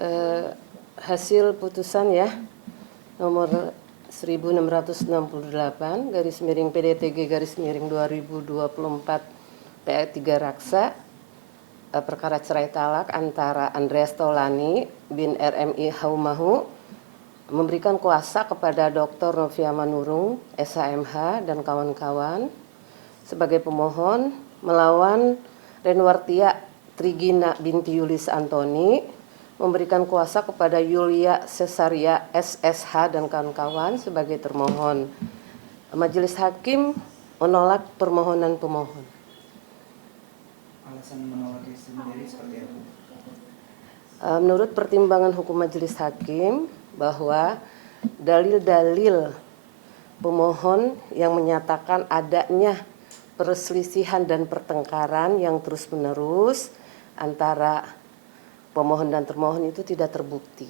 eh, hasil putusan ya nomor 1668 garis miring PDTG garis miring 2024 PA3 Raksa, perkara cerai talak antara Andreas Taulani bin RMI Haumahu memberikan kuasa kepada Dr. Novia Manurung SHMH dan kawan-kawan sebagai pemohon melawan Renwartia Trigina binti Yulis Antoni, memberikan kuasa kepada Yulia Cesaria SSH dan kawan-kawan sebagai termohon. Majelis Hakim menolak permohonan pemohon. Alasan menolaknya sendiri seperti apa? Menurut pertimbangan hukum Majelis Hakim bahwa dalil-dalil pemohon yang menyatakan adanya perselisihan dan pertengkaran yang terus-menerus antara pemohon dan termohon itu tidak terbukti.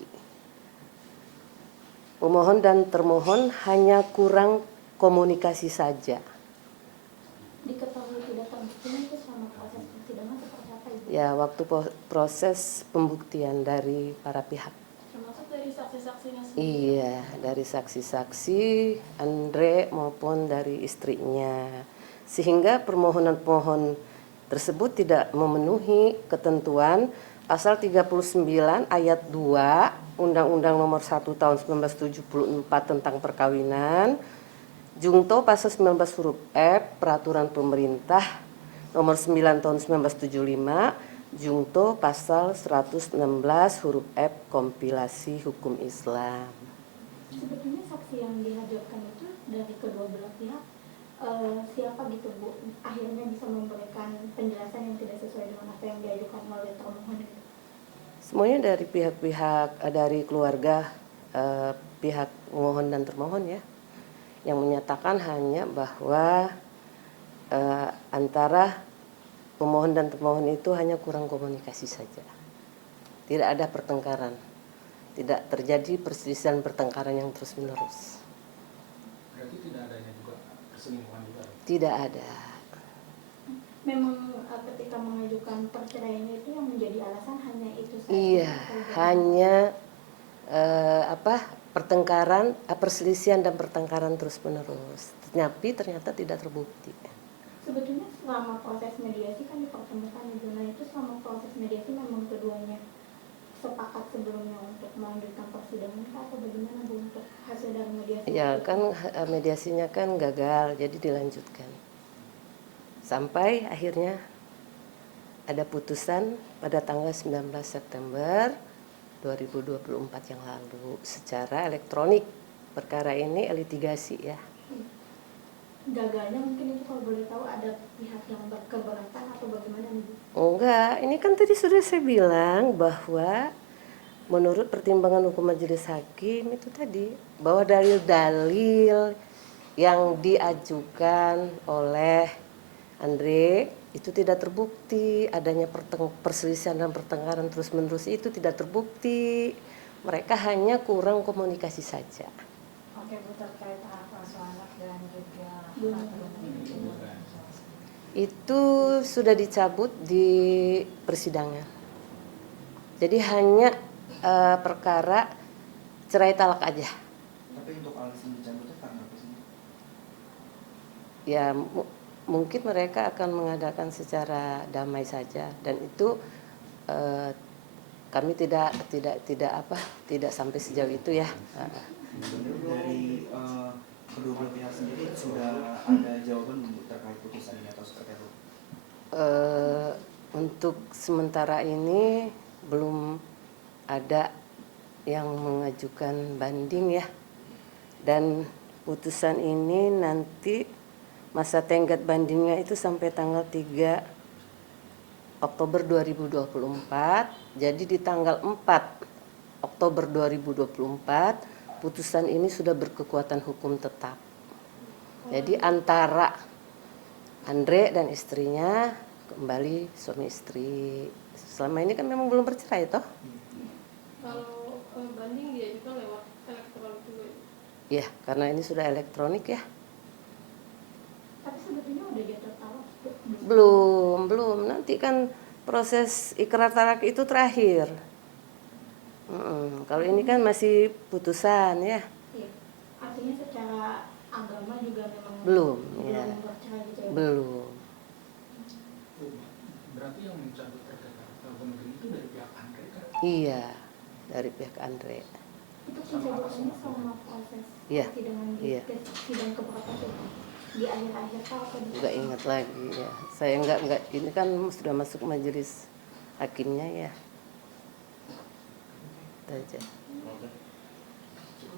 Pemohon dan termohon hanya kurang komunikasi saja. Diketahui tidak terbuktinya itu selama proses persidangan seperti apa Ibu? Ya, waktu proses pembuktian dari para pihak. Termasuk dari saksi-saksinya sendiri? Iya, dari saksi-saksi Andre maupun dari istrinya. Sehingga permohonan-pemohon tersebut tidak memenuhi ketentuan pasal 39 ayat 2 Undang-Undang Nomor 1 Tahun 1974 tentang perkawinan, Jungto pasal 19 huruf F Peraturan Pemerintah Nomor 9 Tahun 1975, Jungto pasal 116 huruf F Kompilasi Hukum Islam. Sebetulnya saksi yang dihadirkan itu dari kedua belah pihak siapa gitu Bu? Akhirnya bisa memberikan penjelasan yang tidak sesuai dengan apa yang diajukan oleh termohon itu? Semuanya dari pihak-pihak, dari keluarga pihak pemohon dan termohon ya, yang menyatakan hanya bahwa antara pemohon dan termohon itu hanya kurang komunikasi saja. Tidak ada pertengkaran, tidak terjadi perselisihan pertengkaran yang terus-menerus. Berarti tidak adanya juga perselingkuhan juga? Tidak ada. Memang ketika mengajukan perceraian itu yang menjadi alasan hanya itu saja? Iya, hanya pertengkaran, perselisihan dan pertengkaran terus-menerus. Tapi ternyata tidak terbukti. Sebetulnya selama proses mediasi kan dipertemukan Ibu. Nah itu selama proses mediasi memang keduanya sepakat sebelumnya untuk melanjutkan persidangan atau bagaimana Bu untuk hasil dari mediasi? Ya kan mediasinya kan gagal, jadi dilanjutkan. Sampai akhirnya ada putusan pada tanggal 19 September 2024 yang lalu secara elektronik. Perkara ini litigasi ya. Gagalnya mungkin itu kalau boleh tahu ada pihak yang berkeberatan atau bagaimana Ibu? Enggak, ini kan tadi sudah saya bilang bahwa menurut pertimbangan hukum Majelis Hakim itu tadi bahwa dalil-dalil yang diajukan oleh Andre itu tidak terbukti, adanya perselisihan dan pertengkaran terus-menerus itu tidak terbukti. Mereka hanya kurang komunikasi saja. Oke Bu, terkait hak asuh anak dan juga itu sudah dicabut di persidangan. Jadi hanya perkara cerai talak aja. Tapi untuk alasan dicabutnya karena apa sih? Ya mungkin mereka akan mengadakan secara damai saja dan itu kami tidak sampai sejauh itu ya. Dari kedua belah pihak sendiri sudah ada jawaban terkait putusan ini atau seperti apa? Untuk sementara ini belum ada yang mengajukan banding ya, dan putusan ini nanti masa tenggat bandingnya itu sampai tanggal 3 Oktober 2024. Jadi di tanggal 4 Oktober 2024 putusan ini sudah berkekuatan hukum tetap. Jadi antara Andre dan istrinya kembali suami istri. Selama ini kan memang belum bercerai toh? Kalau banding diajukan lewat elektronik juga? Iya, karena ini sudah elektronik ya. Tapi sebetulnya udah jatuh talak? Belum. Nanti kan proses ikrar talak itu terakhir. Kalau ini kan masih putusan ya, Iya. Artinya secara agama juga memang belum ya, bercerai gitu ya? belum. Berarti yang mencabut terkait telepon genggam itu dari pihak Andre kan? Iya, dari pihak Andre. Itu pencabutannya selama proses Iya, persidangan di iya. sidang keberapa tuh? Di akhir-akhir atau di Nggak ingat lagi ya. Saya nggak ini kan sudah masuk majelis hakimnya ya. Itu aja. Oke.